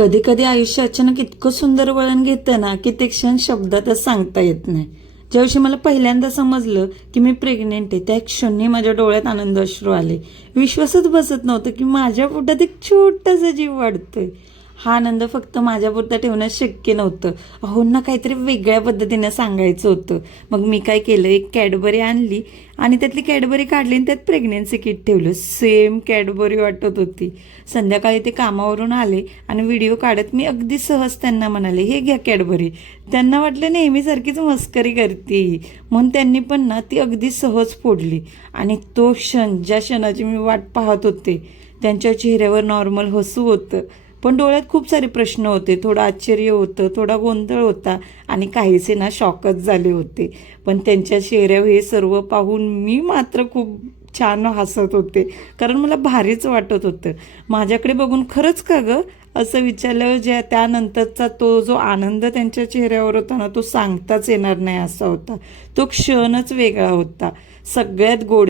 कधी कधी आयुष्य अचानक इतकं सुंदर वळण घेतं ना की ते क्षण शब्दातच सांगता येत नाही. ज्या दिवशी मला पहिल्यांदा समजलं की मी प्रेग्नेंट आहे त्या क्षणी माझ्या डोळ्यात आनंद अश्रू आले. विश्वासच बसत नव्हतं की माझ्या पोटात एक छोटासा जीव वाढतोय. हा आनंद फक्त माझ्यापुरता ठेवणं शक्य नव्हतं. अहोंना काहीतरी वेगळ्या पद्धतीनं सांगायचं होतं. मग मी काय केलं, एक कॅडबरी आणली आणि त्यातली कॅडबरी काढली आणि त्यात प्रेग्नेन्सी किट ठेवलं. सेम कॅडबरी वाटत होती. संध्याकाळी ते कामावरून आले आणि व्हिडिओ काढत मी अगदी सहज त्यांना म्हणाले, हे घ्या कॅडबरी. त्यांना वाटलं नेहमीसारखीच मस्करी करते म्हणून त्यांनी पण ना ती अगदी सहज फोडली. आणि तो क्षण, ज्या क्षणाची मी वाट पाहत होते, त्यांच्या चेहऱ्यावर नॉर्मल हसू होतं, पण डोळ्यात खूप सारे प्रश्न होते. थोडं आश्चर्य होतं, थोडा गोंधळ होता आणि काहीसे ना शॉकच झाले होते. पण त्यांच्या चेहऱ्यावर हे सर्व पाहून मी मात्र खूप छान हसत होते, कारण मला भारीच वाटत होतं. माझ्याकडे बघून खरंच का गं असं विचारल्यावर ज्या त्यानंतरचा तो जो आनंद त्यांच्या चेहऱ्यावर होता ना, तो सांगताच येणार नाही असा होता. तो क्षणच वेगळा होता. सगळ्यात गोड